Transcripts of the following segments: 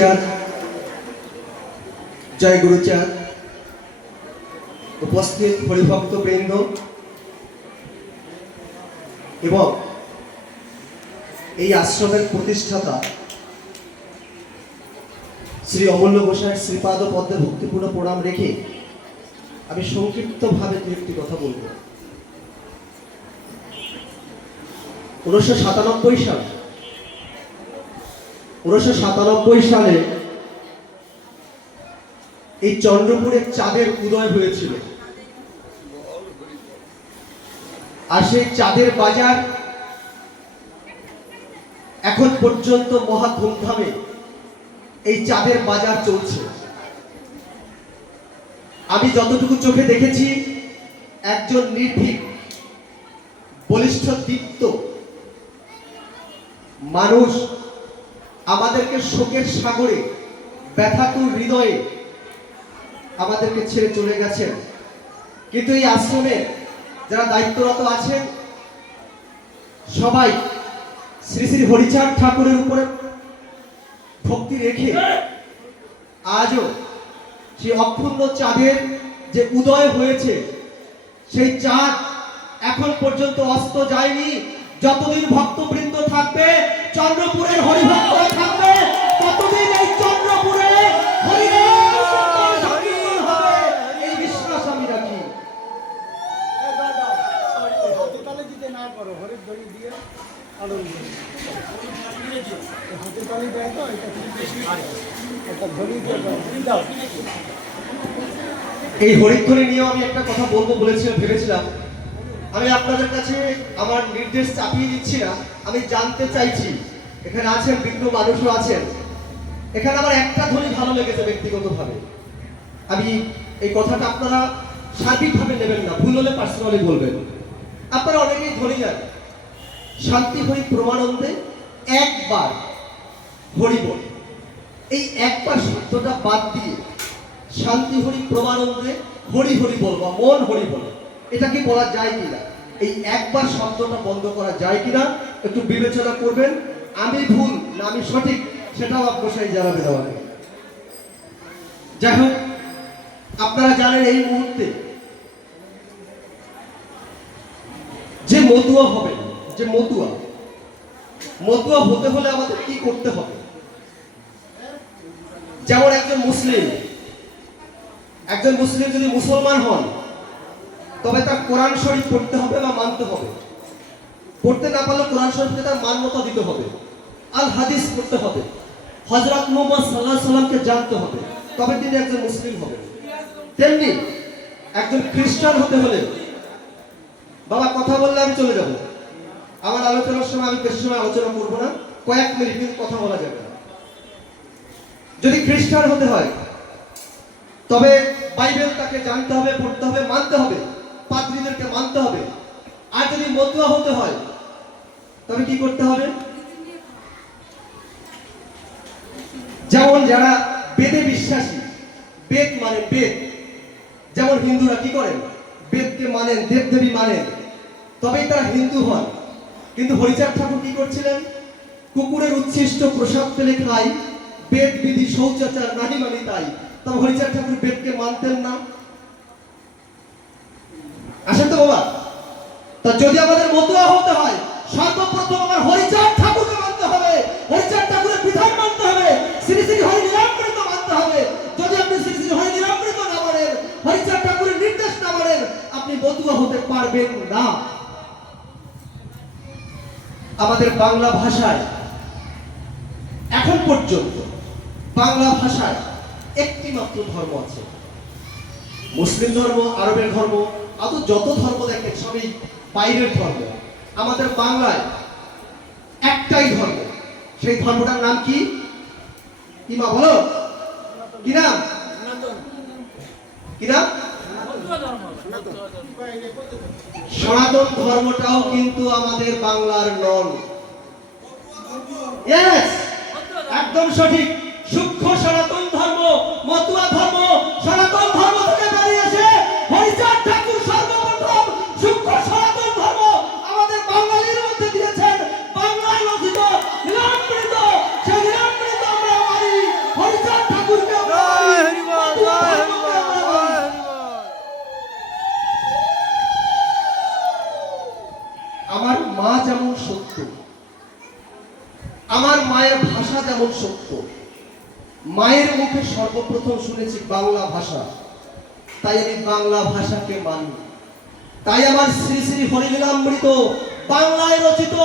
গুরুচাঁদ, জয় গুরুচাঁদ। উপস্থিত হরিভক্ত বৃন্দ এবং এই আশ্রমের প্রতিষ্ঠাতা শ্রী অমূল্য গোসাইয়ের শ্রীপাদ পদ্মে ভক্তিপূর্ণ প্রণাম রেখে আমি সংক্ষিপ্তভাবে দু একটি কথা বলব। 1997 সালে এই চন্দ্রপুরের চাঁদের উদয় হয়েছিল, আর সেই চাঁদের বাজার এখন পর্যন্ত মহা ধুমধামে এই চাঁদের বাজার চলছে। আমি যতটুকু চোখে দেখেছি, একজন নির্ভীক বলিষ্ঠ দীপ্ত মানুষ আমাদেরকে শোকের সাগরে ব্যথাতুর হৃদয়ে আমাদেরকে ছেড়ে চলে গেছেন। কিন্তু এই আশ্রমে যারা দায়িত্বরত আছেন সবাই শ্রী শ্রী হরিচাঁদ ঠাকুরের উপরে ভক্তি রেখে আজও সেই অক্ষুণ্ণ চাঁদের যে উদয় হয়েছে, সেই চাঁদ এখন পর্যন্ত অস্ত যায়নি। যতদিন ভক্তবৃন্দ থাকবে, চন্দ্রপুরের হরিভক্ত থাকবে, ততদিন এই চন্দ্রপুরে এই বিশ্বাস আমি রাখি। এই হরিধ্বনি নিয়েও আমি একটা কথা বলবো ভেবেছিলাম। আমি আপনাদের কাছে আমার নির্দেশ চাপিয়ে দিচ্ছি না, আমি জানতে চাইছি। এখানে আছেন বিজ্ঞ মানুষও আছেন, এখানে আমার একটা ধ্বনি ভালো লেগেছে ব্যক্তিগতভাবে। আমি এই কথাটা আপনারা সার্বিকভাবে নেবেন না, ভুল হলে পার্সোনালি বলবেন। আপনারা অনেকেই ধ্বনি যান, শান্তি হরি প্রমানন্দে একবার হরি বল। এই একবার শব্দটা বাদ দিয়ে শান্তি হরি প্রমানন্দে হরি হরি বল বা মন হরি বল, এটা কি বলা যায় কিনা? এই একবার শব্দটা বন্ধ করা যায় কিনা একটু বিবেচনা করবেন। আমি ভুল না আমি সঠিক সেটাও আপনার জানাবে দেওয়াকে। যাই হোক, আপনারা জানেন এই মুহূর্তে যে মতুয়া হবে, যে মতুয়া হতে হলে আমাদের কি করতে হবে? যেমন একজন মুসলিম যদি মুসলমান হন, তবে তার কোরআন শরীফ পড়তে হবে বা মানতে হবে। পড়তে না পারলে কোরআন শরীফকে তার মান্যতা দিতে হবে, আল হাদিস পড়তে হবে, হযরত মুহাম্মদ সাল্লাল্লাহু আলাইহি সাল্লামকে জানতে হবে, তবে তিনি একজন মুসলিম হবেন। তেমনি একজন খ্রিস্টান হতে হলে, বাবা কথা বললে আমি চলে যাব, আমার আলোচনার সময় আমি বেশি সময় আলোচনা করবো না, কয়েক মিনিট কিন্তু কথা বলা যাবে না। যদি খ্রিস্টান হতে হয় তবে বাইবেল তাকে জানতে হবে, পড়তে হবে, মানতে হবে, পাদ্রীদেরকে মানতে হবে। আর যদি মতুয়া হতে হয় তবে কি করতে হবে? যেমন যারা বেদে বিশ্বাসী, বেদ মানে বেদ, যেমন হিন্দুরা কি করেন, বেদকে মানেন, দেবদেবী মানেন, তবেই তারা হিন্দু হন। কিন্তু হরিচাঁদ ঠাকুর কি করছিলেন? কুকুরের উচ্ছিষ্ট প্রসাদ পেলে খাই, বেদ বিধি শৌচাচার নাহি মানি তাই। তবে হরিচাঁদ ঠাকুর বেদকে মানতেন না। আসেন তো বাবা, তা যদি আমাদের মতুয়া হতে হয়, সর্বপ্রথম আমার হরিচাঁদ ঠাকুরকে মানতে হবে, হরিচাঁদ ঠাকুরের বিধান মানতে হবে, শ্রী শ্রী হরি লীলামৃত মানতে হবে। যদি আপনি শ্রী শ্রী হরি লীলামৃত না মানেন, হরিচাঁদ ঠাকুরের নির্দেশ না মানেন, আপনি মতুয়া হতে পারবেন না। আমাদের বাংলা ভাষায় এখন পর্যন্ত বাংলা ভাষায় একটি মাত্র ধর্ম আছে, মুসলিম ধর্ম, আরবের ধর্ম, আদৌ যত ধর্ম দেখেন সবই বাইরের ধর্ম। আমাদের বাংলায় একটাই ধর্ম, সেই ধর্মটার নাম কি? কি মা বলো, কি নাম? কি নাম? সনাতন ধর্মটাও কিন্তু আমাদের বাংলার নন। একদম সঠিক। সূক্ষ্ম সনাতন ধর্ম, মতুয়া ধর্ম, সনাতন ধর্ম থেকে বেরিয়েছে হরিচাঁদ ঠাকুর সর্বপ্রথম সূক্ষ্ম সনাতন ধর্ম আমাদের বাঙালির মধ্যে দিয়েছেন। বাংলায় রচিত লীলামৃত, সেই লীলামৃত আমরা মানি, যেমন সত্য। মায়ের মুখে সর্বপ্রথম শুনেছি বাংলা ভাষা, তাই আমি বাংলা ভাষাকে মানি। তাই আমার শ্রী শ্রী হরিলীলামৃত বাংলায় রচিত,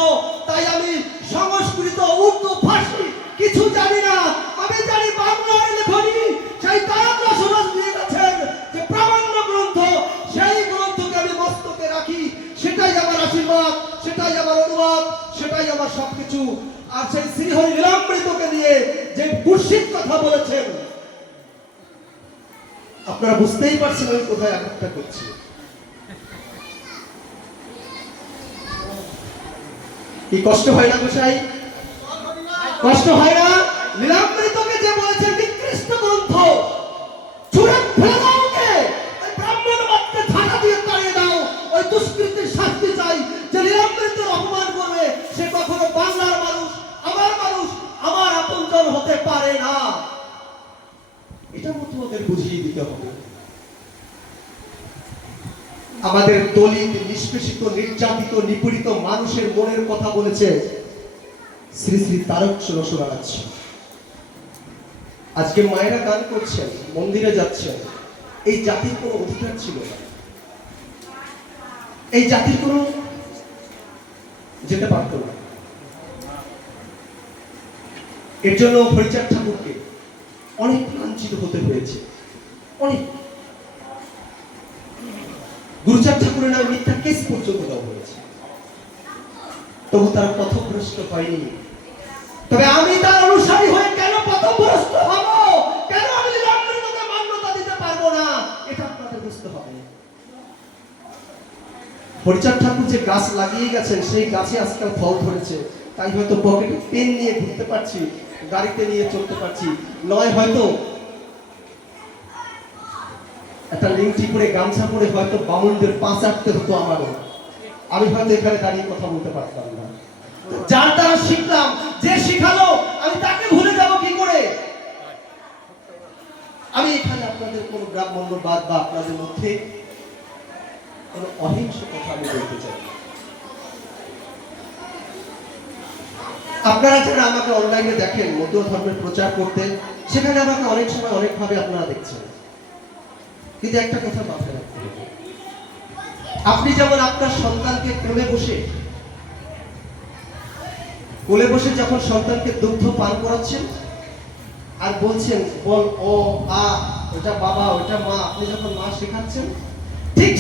তাই আমি সংস্কৃত উর্দু ফার্সি কিছু জানি না, আমি জানি বাংলায় লেখনী। সেই তারক রসরস দিয়ে গেছেন যে প্রামাণ্য গ্রন্থ, সেই গ্রন্থকে আমি মস্তকে রাখি, সেটাই আমার আশীর্বাদ, সেটাই আমার অনুবাদ, সেটাই আমার সবকিছু। আর সেই শ্রী হরিলীলামৃতকে নিয়ে যে কুৎসিত কথা বলেছেন, আপনারা বুঝতেই পারছেন আমি কোথায় আঘাতটা করছি। কি কষ্ট হয় না গোসাই? কষ্ট হয় না? লীলামৃতকে যে বলেছেন নিকৃষ্ট গ্রন্থ, ছুঁড়ে ফেলে দাও ওকে, ওই ব্রাহ্মণ মাত্রে ঝাঁটা দিয়ে তাড়িয়ে দাও। ওই দুষ্কৃতির শাস্তি চাই। যে লীলামৃতের অপমান করবে সে কখনো বাংলার মানুষ, আমার আপনজন হতে পারে না। এটা মতো ওদের বুঝিয়ে দিতে হবে। আমাদের দলিত, নিষ্পেষিত, নির্যাতিত, নিপীড়িত মানুষের মনের কথা বলেছে শ্রী শ্রী তারক রসরাজ। আজকে মায়েরা গান করছেন, মন্দিরে যাচ্ছেন, এই জাতির কোনো অধিকার ছিল না, এই জাতির কোনো যেতে পারত না। এর জন্য হরিচাঁদ ঠাকুরকে অনেক লাঞ্ছিত হতে হয়েছে, অনেক। গুরুচাঁদ ঠাকুরের নামে মিথ্যা কেস পর্যন্ত দেওয়া হয়েছে, তবু তার পথভ্রষ্ট হয়নি। তবে আমি তার অনুসারী হয়ে কেন পথভ্রষ্ট হব? কেন আমি লীলামৃতকে মান্যতা দিতে পারবো না? এটা আপনাদের বুঝতে হবে। হরিচাঁদ ঠাকুর যে গাছ লাগিয়ে গেছেন, সেই গাছে আজকাল ফল ধরেছে, তাই হয়তো পকেটে পেন নিয়ে ঘুরতে পারছি, গাড়িতে নিয়ে চলতে পারছি, নয় হয়তো একটা লিংটি করে গামছা পরে হয়তো বামুনদের পাঁচ আটতে হতো আমারও, আমি হয়তো এখানে দাঁড়িয়ে কথা বলতে পারতাম না। যার দ্বারা শিখলাম, যে শিখালো, আমি তাকে ভুলে যাব কি করে? আমি এখানে আপনাদের কোন ব্রাহ্মণ্যবাদ বা আপনাদের মধ্যে কোন অহিংস কথা আমি বলতে চাই। আপনারা যারা আমাকে অনলাইনে দেখেন মতুয়া ধর্মের প্রচার করতে, সেখানে আমাকে অনেক সময় অনেকভাবে আপনারা দেখছেন, কিন্তু একটা কথা মাথায় রাখতে হবে। আপনি যেমন আপনার সন্তানকে কোলে বসে যখন সন্তানকে দুগ্ধ পান করাচ্ছেন আর বলছেন বল ও আ, ওটা বাবা, ওটা মা, আপনি যখন মা শেখাচ্ছেন, ঠিক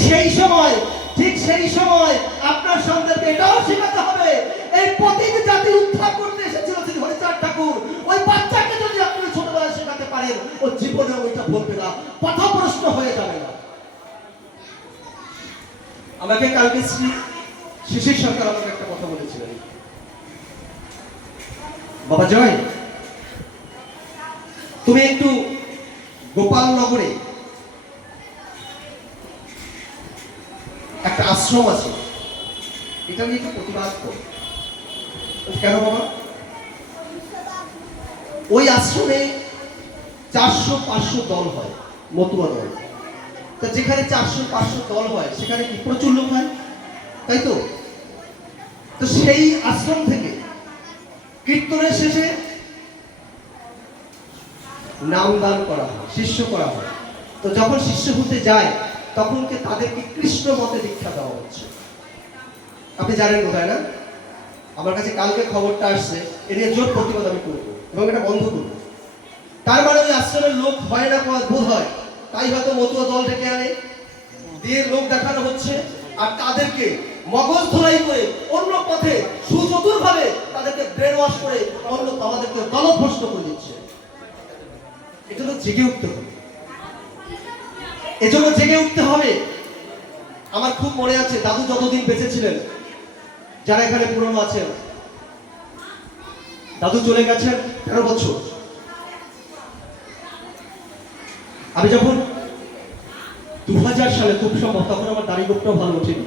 সেই সময় আপনার সন্তানকে এটাও শেখাতে হবে। এই পতিত জাতির উদ্ধার করতে এসেছিল শ্রী হরিচাঁদ ঠাকুর। ওই বাচ্চাকে যদি আপনি ছোটবেলায় শেখাতে পারেন, ও জীবনে ওইটা বলবে না, পথভ্রষ্ট হয়ে যাবে না। আমাকে কালকে শ্রী শিশির সরকার আমাকে একটা কথা বলেছিলেন, বাবা জয়, তুমি একটু গোপালনগরে একটা আশ্রম আছে, এটা নিয়ে একটু প্রতিবাদ করো। কেন বাবা? ওই আশ্রমে 400-500 দল হয়, মতুয়া দল। তা যেখানে 400-500 দল হয়, সেখানে কি প্রচুর লোক হয়, তাই তো? তো সেই আশ্রম থেকে কীর্তনের শেষে নামদান করা হয়, শিষ্য করা হয়। তো যখন শিষ্য হতে যায়, তখন তাদেরকে কৃষ্ণ মতে দীক্ষা দেওয়া হচ্ছে। আপনি জানেন কোথায় না? আমার কাছে কালকে খবরটা আসছে, এ নিয়ে জোর প্রতিবাদ আমি করবো এবং এটা বন্ধ করবো। তার মানে ওই আশ্রমের লোক হয় না, বোধ হয়, তাই হয়তো মতুয়া দল ডেকে আনে, দিয়ে লোক দেখানো হচ্ছে, আর তাদেরকে মগজ ধরাই করে অন্য পথে সুচতুর ভাবে তাদেরকে ব্রেন ওয়াশ করে আমাদেরকে দলভ্রষ্ট করে দিচ্ছে। এজন্য জেগে উঠতে হবে, এজন্য জেগে উঠতে হবে। আমার খুব মনে আছে, দাদু যতদিন বেঁচে ছিলেন, যারা এখানে পুরনো আছেন, দাদু চলে গেছেন 13 বছর। আমি যখন 2000 সালে, খুব সম্ভব, তখন আমার দাড়ি গোপটাও ভালো ওঠেনি,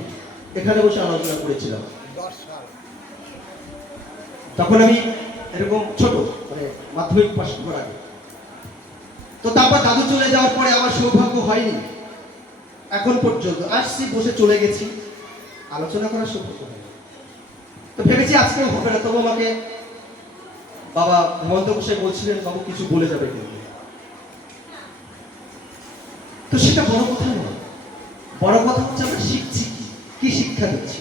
এখানে বসে আলোচনা করেছিলাম। তখন আমি এরকম ছোট, মানে মাধ্যমিক পাশ করার আগে। তো তারপর দাদু চলে যাওয়ার পরে আমার সৌভাগ্য হয়নি এখন পর্যন্ত, আসছি, বসে চলে গেছি, আলোচনা করার সৌভাগ্য হয়নি। তো ভেবেছি আজকে হবে না, তবু আমাকে বাবা হেমন্ত গোসাই বলছিলেন বাবু কিছু বলে যাবে কিন্তু, তো সেটা বড় কথা নয়। বড় কথা হচ্ছে আমরা শিখছি কি শিক্ষা দিচ্ছি।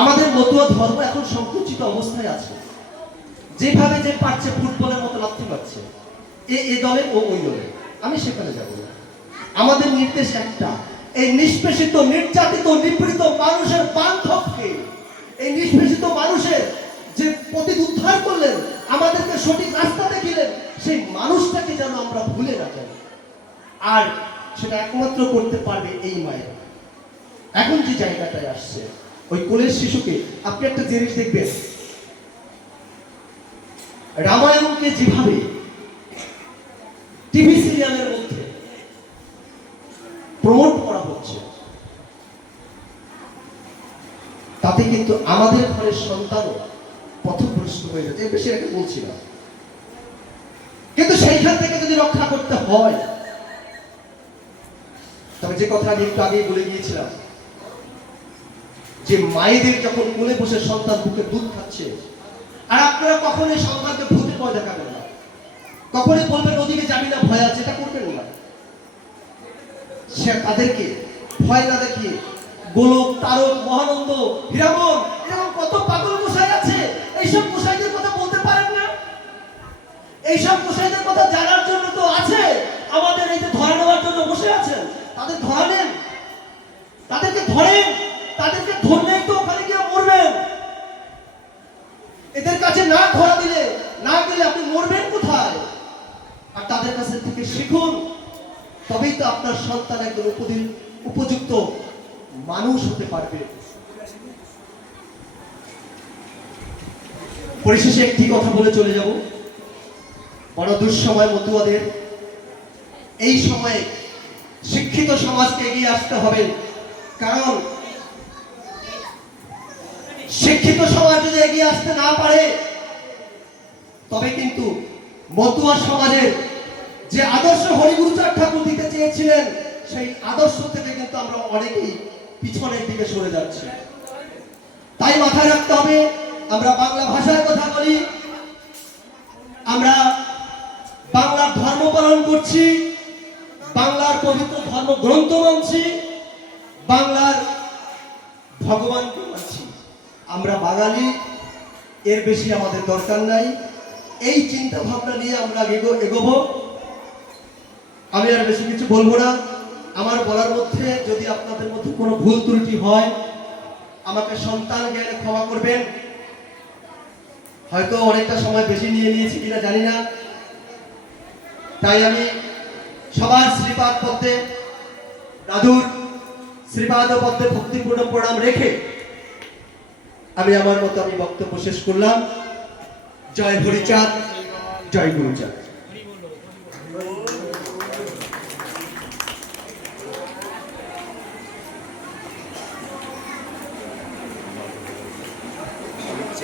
আমাদের মতুয়া ধর্ম এখন সংকুচিত অবস্থায় আছে, যেভাবে যে পারছে ফুটবলের মতো লাথি পাচ্ছে, এ দলে ও ওই দলে। আমি সেখানে যাব না। আমাদের নির্দেশ একটা, এই নিষ্পেষিত নির্যাতিত নিপীড়িত মানুষের বান্ধবকে, এই নিষ্পেষিত মানুষের যে প্রতীক উদ্ধার করলেন, আমাদেরকে সঠিক রাস্তা দেখিলেন, সেই মানুষটাকে যেন আমরা ভুলে না যাই। আর সেটা একমাত্র করতে পারবে এই মায়ের। এখন যে জায়গাটায় আসছে, ওই কোলের শিশুকে আপনি একটা জিনিস দেখবেন, রামায়ণকে যেভাবে টিভি সিরিয়ালের মধ্যে প্রমোট করা হচ্ছে, তাতে কিন্তু আমাদের ঘরের সন্তানও পথভ্রষ্ট হয়ে যাচ্ছে। বেশি আগে বলছি না, কিন্তু সেইখান থেকে যদি রক্ষা করতে হয়, তবে যে কথা আমি একটু আগেই বলে গিয়েছিলাম, যে মায়েদের যখন কোলে বসে সন্তান বুকে দুধ খাচ্ছে, আর আপনারা কখনোই সন্তানকে ভূতের ভয় দেখাবেন না, কখনোই বলবেন ওদিকে যাবি না, ভয় আছে, এটা করবেন না। সে তাদেরকে ভয় না দেখিয়ে গোলক, তারক, মহানন্দ, হীরামন, এরকম কত পাগল গোসাই আছে, এইসব গোসাইদের কথা বলতে পারেন না? এইসব গোসাইদের কথা জানার জন্য তো আছে, আমাদের এই যে ধরে নেওয়ার জন্য বসে আছেন, তাদের ধরা নেন, তাদেরকে ধরেন, তাদেরকে ধরলেই তো ওখানে গিয়ে মরবেন। এদের কাছে না ধরা দিলে, না গেলে আপনি মরবেন কোথায়? আর তাদের কাছে থেকে শিখুন, তবেই তো আপনার সন্তান একজন উপযুক্ত মানুষ হতে পারবে। পরিশেষে একটি কথা বলে চলে যাব, বড় দুঃসময় মতুয়াদের। এই সময়ে শিক্ষিত সমাজকে এগিয়ে আসতে হবে, কারণ শিক্ষিত সমাজ যদি এগিয়ে আসতে না পারে, তবে কিন্তু মতুয়া সমাজের যে আদর্শ হরিগুরুচাঁদ ঠাকুর দিতে চেয়েছিলেন, সেই আদর্শ থেকে কিন্তু আমরা অনেকেই পিছনের দিকে সরে যাচ্ছি। তাই মাথায় রাখতে হবে, আমরা বাংলা ভাষায় কথা বলি, আমরা বাংলার ধর্ম পালন করছি, বাংলার পবিত্র ধর্মগ্রন্থ মানছি, বাংলার ভগবানকে মানছি। আমরা বাঙালি, এর বেশি আমাদের দরকার নাই। এই চিন্তা ভাবনা নিয়ে আমরা এগোবো। আমি আর বেশি কিছু বলবো না। আমার বলার মধ্যে যদি আপনাদের মধ্যে কোনো ভুল ত্রুটি হয়, আমাকে সন্তান জ্ঞানে ক্ষমা করবেন। হয়তো অনেকটা সময় বেশি নিয়ে নিয়েছি কিনা জানি না, তাই আমি সবার শ্রীপাদ পদ্মে, দাদুর শ্রীপাদ পদ্মে ভক্তিপূর্ণ প্রণাম রেখে আমি আমার মতো বক্তব্য শেষ করলাম। জয় হরিচাঁদ, জয় গুরুচাঁদ।